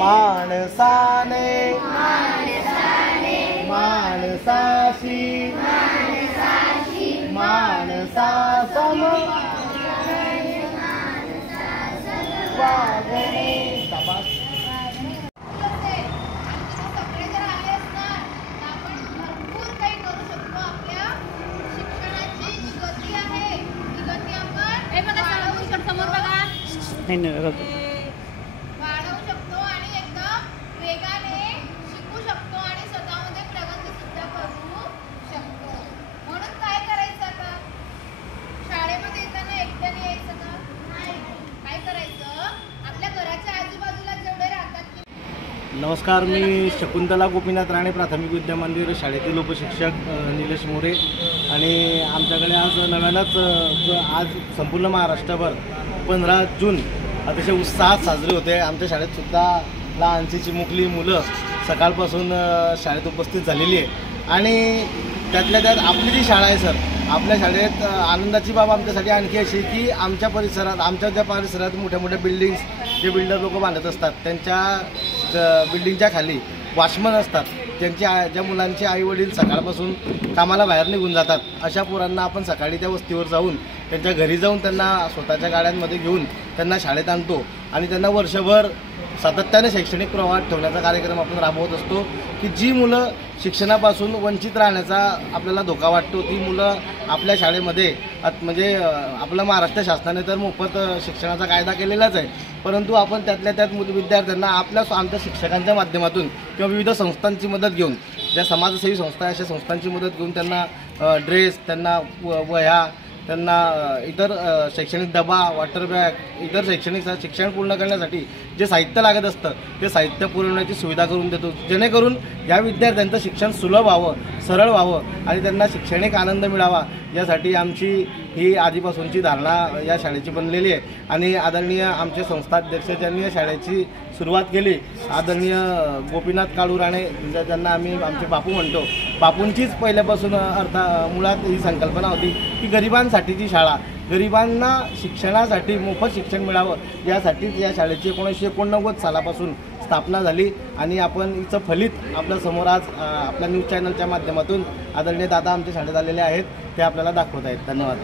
माणसाने माणसाशी माणसासम वागणे. वाढवू शकतो आणि एकदम वेगाने शिकू शकतो आणि स्वतःमध्ये प्रगती सुद्धा करू शकतो. म्हणून काय करायचं आता? शाळेमध्ये येताना एकट्याने यायचं का? काय करायचं? आपल्या घराच्या आजूबाजूला जेवढे राहतात. नमस्कार, मी शकुंतला गोपीनाथ राणे प्राथमिक विद्या मंदिर शाळेतील उपशिक्षक निलेश मोरे. आणि आमच्याकडे आज नव्यानंच आज संपूर्ण महाराष्ट्रभर 15 जून अतिशय उत्साहात साजरे होते. आमच्या शाळेत सुद्धा लहानशी चिमुकली मुलं सकाळपासून शाळेत उपस्थित झालेली आहे. आणि त्यातल्या त्यात आपली जी शाळा आहे सर, आपल्या शाळेत आनंदाची बाब आमच्यासाठी आणखी अशी की आमच्या परिसरात, आमच्या ज्या परिसरात मोठ्या मोठ्या बिल्डिंग्स जे बिल्डर लोक बांधत असतात त्यांच्या बिल्डिंगच्या खाली वॉचमन असतात. ज्या मुलांचे आईवडील सकाळपासून कामाला बाहेर निघून जातात, अशा पोरांना आपण सकाळी त्या वस्तीवर जाऊन त्यांच्या घरी जाऊन त्यांना स्वतःच्या गाड्यांमध्ये घेऊन त्यांना शाळेत आणतो आणि त्यांना वर्षभर सातत्याने शैक्षणिक प्रवाहात ठेवण्याचा कार्यक्रम आपण राबवत असतो. की जी मुलं शिक्षणापासून वंचित राहण्याचा आपल्याला धोका वाटतो ती मुलं आपल्या शाळेमध्ये म्हणजे आपल्या महाराष्ट्र शासनाने तर मोफत शिक्षणाचा कायदा केलेलाच आहे, परंतु आपण त्यातल्या त्यात विद्यार्थ्यांना आमच्या शिक्षकांच्या माध्यमातून किंवा विविध संस्थांची मदत घेऊन, ज्या समाजसेवी संस्था अशा संस्थांची मदत घेऊन त्यांना ड्रेस, त्यांना वह्या, त्यांना इतर शैक्षणिक डबा, वॉटर बॅग, इतर शैक्षणिक शिक्षण पूर्ण करण्यासाठी जे साहित्य लागत असतं ते साहित्य पुरवण्याची सुविधा करून देतो, जेणेकरून या विद्यार्थ्यांचं शिक्षण सुलभ व्हावं, सरळ व्हावं आणि त्यांना शैक्षणिक आनंद मिळावा, यासाठी आमची ही आधीपासूनची धारणा या शाळेची बनलेली आहे. आणि आदरणीय आमचे संस्थाध्यक्ष ज्यांनी या शाळेची सुरुवात केली, आदरणीय गोपीनाथ काळू राणे, ज्यांना आम्ही आमचे बापू म्हणतो, बापूंचीच पहिल्यापासून मुळात ही संकल्पना होती की गरिबांसाठीची शाळा, गरिबांना शिक्षणासाठी मोफत शिक्षण मिळावं यासाठीच या शाळेची 1989 सालापासून स्थापना झाली. आणि आपण हिचं फलित आपल्या समोर आज आपल्या न्यूज चॅनलच्या माध्यमातून आदरणीय दादा आमच्या शाळेत आलेले आहेत, ते आपल्याला दाखवत आहेत. धन्यवाद.